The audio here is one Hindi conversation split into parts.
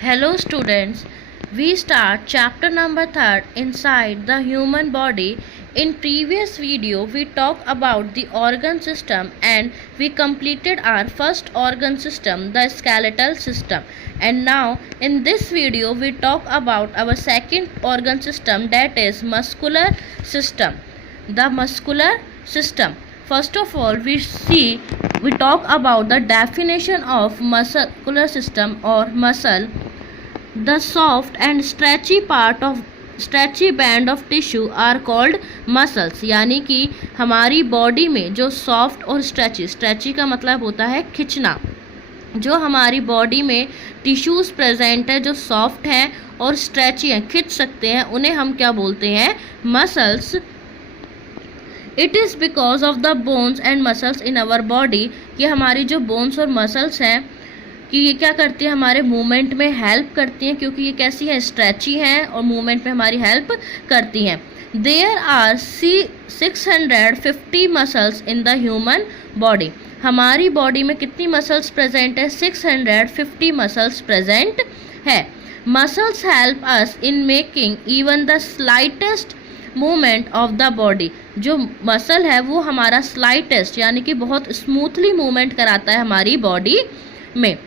Hello students, we start chapter number 3 inside the human body. In previous video we talked about the organ system and we completed our first organ system, the skeletal system. And now in this video we talk about our second organ system, that is muscular system. The muscular system. First of all we talk about the definition of muscular system or muscle. The soft and stretchy band of tissue are called muscles. यानी कि हमारी बॉडी में जो सॉफ्ट और स्ट्रेची का मतलब होता है खिंचना, जो हमारी बॉडी में टिश्यूज़ प्रेजेंट है जो सॉफ्ट हैं और स्ट्रेची हैं, खिंच सकते हैं, उन्हें हम क्या बोलते हैं? Muscles. It is because of the bones and muscles in our body. कि हमारी जो बोन्स और मसल्स हैं कि ये क्या करती है? हमारे मूवमेंट में हेल्प करती हैं, क्योंकि ये कैसी हैं? स्ट्रेची हैं और मूवमेंट में हमारी हेल्प करती हैं. There are 650 muscles in the human body. हमारी बॉडी में कितनी मसल्स प्रेजेंट है? 650 मसल्स प्रेजेंट है. Muscles help us in making even the slightest movement of the body. जो मसल है वो हमारा स्लाइटेस्ट यानी कि बहुत स्मूथली मूवमेंट कराता है हमारी बॉडी में.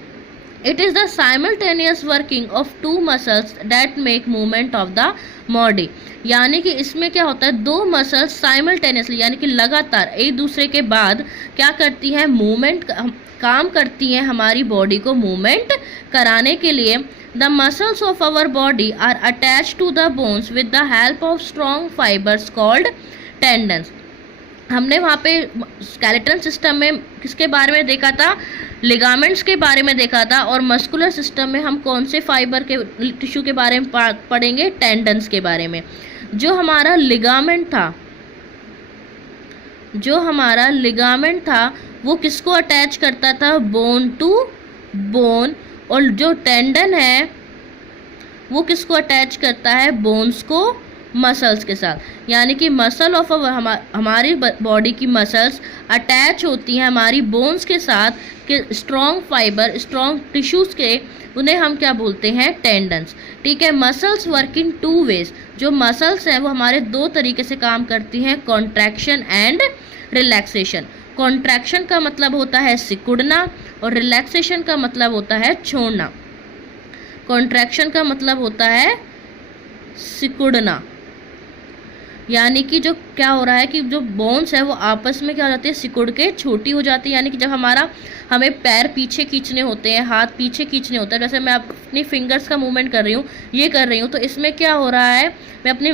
It is the simultaneous working of two muscles that make movement of the body. यानी कि इसमें क्या होता है? दो मसल्स साइमल्टेनियसली यानी कि लगातार एक दूसरे के बाद क्या करती हैं? मूवमेंट काम करती हैं हमारी बॉडी को मूवमेंट कराने के लिए. The muscles of our body are attach to the bones with the help of strong fibres called tendons. हमने वहाँ पे स्केलेटल सिस्टम में किसके बारे में देखा था? लिगामेंट्स के बारे में देखा था. और मस्कुलर सिस्टम में हम कौन से फाइबर के टिश्यू के बारे में पढ़ेंगे? टेंडन्स के बारे में. जो हमारा लिगामेंट था वो किसको अटैच करता था? Bone to bone. और जो टेंडन है वो किसको अटैच करता है? बोन्स को मसल्स के साथ. यानी कि मसल ऑफ हमारी बॉडी की मसल्स अटैच होती हैं हमारी बोन्स के साथ कि स्ट्रॉन्ग फाइबर, स्ट्रॉन्ग टिश्यूज़ के, उन्हें हम क्या बोलते हैं? टेंडन्स. ठीक है. Muscles work in two ways. जो मसल्स हैं वो हमारे दो तरीके से काम करती हैं, कॉन्ट्रैक्शन एंड रिलैक्सेशन. कॉन्ट्रैक्शन का मतलब होता है सिकुड़ना और रिलैक्सेशन का मतलब होता है छोड़ना. कॉन्ट्रैक्शन का मतलब होता है सिकुड़ना, यानी कि जो क्या हो रहा है कि जो बोन्स है वो आपस में क्या हो जाती है? सिकुड़ के छोटी हो जाती है. यानी कि जब हमें पैर पीछे खींचने होते हैं, हाथ पीछे खींचने होता है, जैसे मैं अपनी फिंगर्स का मूवमेंट कर रही हूँ, ये कर रही हूँ, तो इसमें क्या हो रहा है? मैं अपनी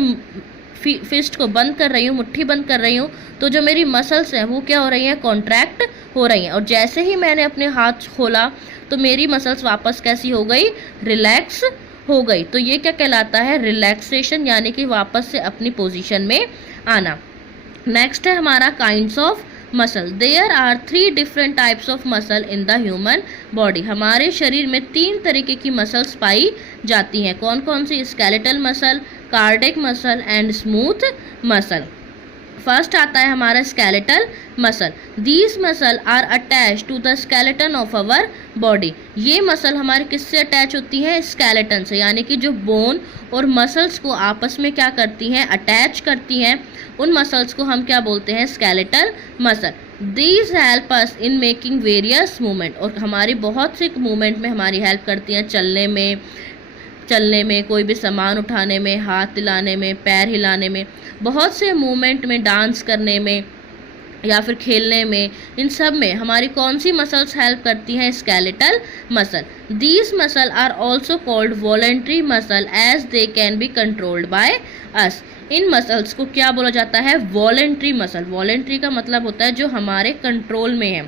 फिस्ट को बंद कर रही हूँ, मुट्ठी बंद कर रही हूँ, तो जो मेरी मसल्स हैं वो क्या हो रही हैं? कॉन्ट्रैक्ट हो रही हैं. और जैसे ही मैंने अपने हाथ खोला तो मेरी मसल्स वापस कैसी हो गई? रिलैक्स हो गई. तो ये क्या कहलाता है? रिलैक्सेशन, यानी कि वापस से अपनी पोजीशन में आना. नेक्स्ट है हमारा kinds of muscle. There are 3 different types of muscle in the human body. हमारे शरीर में 3 तरीके की मसल्स पाई जाती हैं. कौन कौन सी? Skeletal muscle, cardiac muscle and smooth muscle. First आता है हमारा skeletal muscle. These muscle are attach to the skeleton of our body. ये मसल हमारे किससे अटैच होती हैं? स्केलेटन से. यानी कि जो बोन और मसल्स को आपस में क्या करती हैं? अटैच करती हैं. उन मसल्स को हम क्या बोलते हैं? Skeletal muscle. These help us in making various movement. और हमारी बहुत से मूवमेंट में हमारी हेल्प करती हैं. चलने में, कोई भी सामान उठाने में, हाथ हिलाने में, पैर हिलाने में, बहुत से मूवमेंट में, डांस करने में या फिर खेलने में, इन सब में हमारी कौन सी मसल्स हेल्प करती हैं? Skeletal muscle. These muscle are also called voluntary muscle as they can be controlled by us. इन मसल्स को क्या बोला जाता है? Voluntary muscle. वॉलेंट्री का मतलब होता है जो हमारे कंट्रोल में है,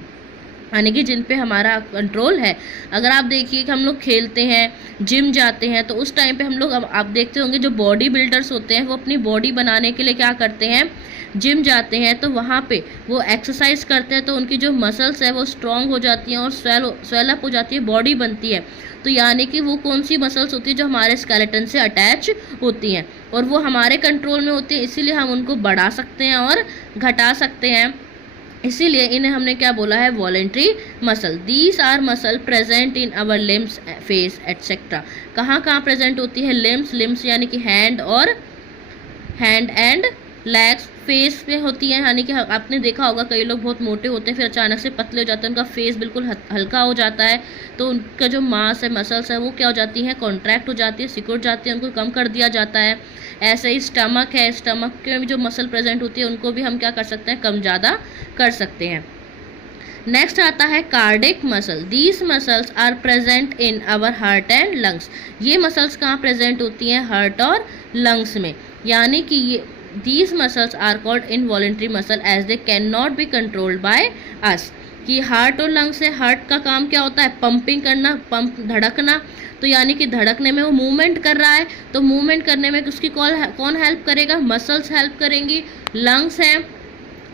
यानी कि जिन पे हमारा कंट्रोल है. अगर आप देखिए कि हम लोग खेलते हैं, जिम जाते हैं, तो उस टाइम पे हम लोग, अब आप देखते होंगे जो बॉडी बिल्डर्स होते हैं वो अपनी बॉडी बनाने के लिए क्या करते हैं? जिम जाते हैं. तो वहाँ पे वो एक्सरसाइज करते हैं तो उनकी जो मसल्स है वो स्ट्रॉन्ग हो जाती हैं और स्वेल अप हो जाती है, बॉडी बनती है. तो यानी कि वो कौन सी मसल्स होती है? जो हमारे स्केलेटन से अटैच होती हैं और वो हमारे कंट्रोल में होती है, इसीलिए हम उनको बढ़ा सकते हैं और घटा सकते हैं. इसीलिए इन्हें हमने क्या बोला है, voluntary muscle. These are muscle present in our limbs, face etcetera. कहाँ कहाँ प्रेजेंट होती है, लिम्स, लिम्स यानी कि हैंड और हैंड एंड लेग्स, फेस पे होती है, यानी कि आपने देखा होगा कई लोग बहुत मोटे होते हैं फिर अचानक से पतले हो जाते हैं, उनका फेस बिल्कुल हल्का हो जाता है, तो उनका जो मांस है, मसल्स है, वो क्या हो जाती हैं, कॉन्ट्रैक्ट हो जाती है, सिकुड़ जाती है, उनको कम कर दिया जाता है। ऐसे ही स्टमक है, स्टमक के भी जो मसल प्रेजेंट होती है उनको भी हम क्या कर सकते हैं, कम ज़्यादा कर सकते हैं। नेक्स्ट आता है cardiac muscle. These muscles are present in our heart and lungs. ये मसल्स कहाँ प्रेजेंट होती हैं, हार्ट और लंग्स में, यानी कि ये these muscles are called involuntary muscle as they cannot be controlled by us। कि हार्ट और लंग से, हार्ट का काम क्या होता है, पंपिंग करना, पंप धड़कना, तो यानी कि धड़कने में वो मूवमेंट कर रहा है, तो मूवमेंट करने में उसकी कौन हेल्प करेगा, मसल्स हेल्प करेंगी। लंग्स है,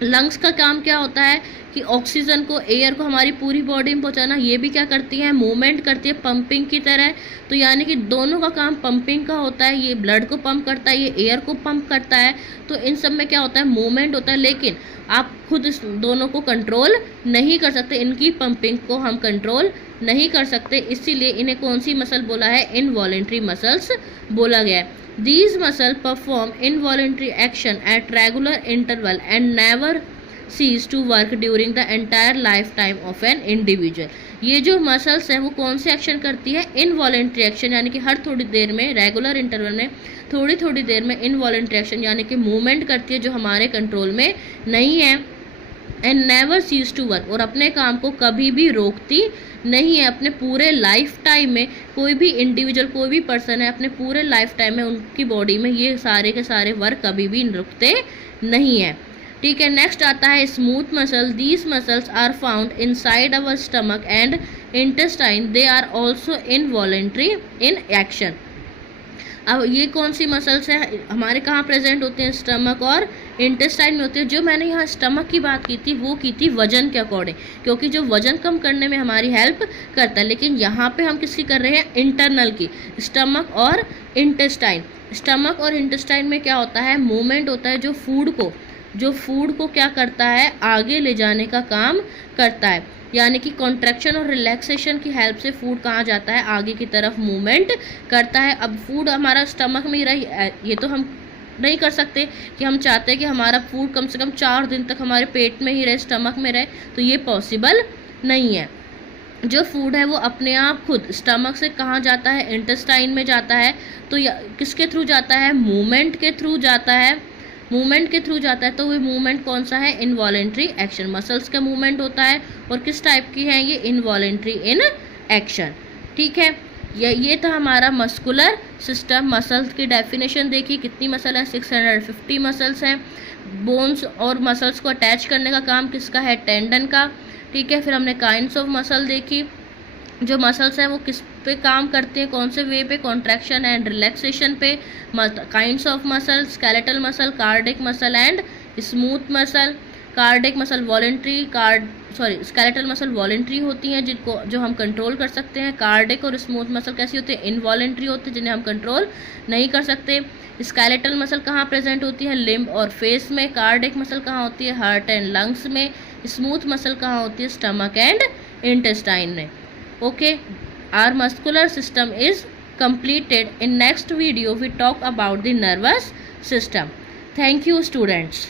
लंग्स का काम क्या होता है कि ऑक्सीजन को, एयर को हमारी पूरी बॉडी में पहुंचाना, ये भी क्या करती है, मूवमेंट करती है पंपिंग की तरह, तो यानी कि दोनों का काम पंपिंग का होता है। ये ब्लड को पंप करता है, ये एयर को पंप करता है, तो इन सब में क्या होता है, मूवमेंट होता है। लेकिन आप खुद इस दोनों को कंट्रोल नहीं कर सकते, इनकी पंपिंग को हम कंट्रोल नहीं कर सकते, इसीलिए इन्हें कौन सी मसल बोला है, इनवॉलेंट्री मसल्स बोला गया है। These muscles perform involuntary action at regular interval and never cease to work during the entire lifetime of an individual। ये जो मसल्स हैं वो कौन से एक्शन करती है, इनवॉलेंट्री एक्शन, यानी कि हर थोड़ी देर में, रेगुलर इंटरवल में थोड़ी थोड़ी देर में इनवॉलेंट्री एक्शन यानी कि मूवमेंट करती है जो हमारे कंट्रोल में नहीं है। And never cease to work, और अपने काम को कभी भी रोकती नहीं है। अपने पूरे लाइफ टाइम में कोई भी इंडिविजुअल, कोई भी पर्सन है, अपने पूरे लाइफ टाइम में उनकी बॉडी में ये सारे के सारे वर्क कभी भी रुकते नहीं है। ठीक है, नेक्स्ट आता है smooth muscle. These muscles are found inside our stomach and intestine, they are also involuntary in action. अब ये कौन सी मसल्स हैं, हमारे कहाँ प्रेजेंट होते हैं, स्टमक और इंटेस्टाइन में होते हैं। जो मैंने यहाँ स्टमक की बात की थी वो की थी वजन के अकॉर्डिंग, क्योंकि जो वजन कम करने में हमारी हेल्प करता है, लेकिन यहाँ पे हम किसकी कर रहे हैं, इंटरनल की, स्टमक और इंटेस्टाइन। स्टमक और इंटेस्टाइन में क्या होता है, मूवमेंट होता है, जो फूड को क्या करता है, आगे ले जाने का काम करता है, यानी कि कॉन्ट्रैक्शन और रिलैक्सेशन की हेल्प से फूड कहाँ जाता है, आगे की तरफ मूवमेंट करता है। अब फूड हमारा स्टमक में ही रही, ये तो हम नहीं कर सकते कि हम चाहते हैं कि हमारा फूड कम से कम 4 दिन तक हमारे पेट में ही रहे, स्टमक में रहे, तो ये पॉसिबल नहीं है। जो फूड है वो अपने आप खुद स्टमक से कहाँ जाता है, इंटेस्टाइन में जाता है, तो किसके थ्रू जाता है, मूवमेंट के थ्रू जाता है, मूवमेंट के थ्रू जाता है। तो वो मूवमेंट कौन सा है, इनवॉलेंट्री एक्शन, मसल्स का मूवमेंट होता है, और किस टाइप की है ये, इनवॉलेंट्री इन एक्शन। ठीक है, ये था हमारा मस्कुलर सिस्टम। मसल्स की डेफिनेशन देखी, कितनी मसल है, 650 मसल्स हैं। बोन्स और मसल्स को अटैच करने का काम किसका है, टेंडन का। ठीक है, फिर हमने काइंड्स ऑफ मसल देखी, जो मसल्स हैं वो किस पे काम करते हैं, कौन से वे पे, कॉन्ट्रैक्शन एंड रिलैक्सेशन पे। Kinds of muscle, skeletal muscle, cardiac muscle and smooth muscle. Cardiac muscle voluntary, skeletal muscle voluntary होती हैं जो हम कंट्रोल कर सकते हैं। कार्डिक और स्मूथ मसल कैसी होती है, इनवॉलेंट्री होती है, जिन्हें हम कंट्रोल नहीं कर सकते। स्केलेटल मसल कहाँ प्रेजेंट होती है, लिम्ब और फेस में। कार्डिक मसल कहाँ होती है, हार्ट एंड लंग्स में। स्मूथ मसल कहाँ होती है, स्टमक एंड इंटेस्टाइन में। Okay, our muscular system is completed. In next video we talk about the nervous system. Thank you students.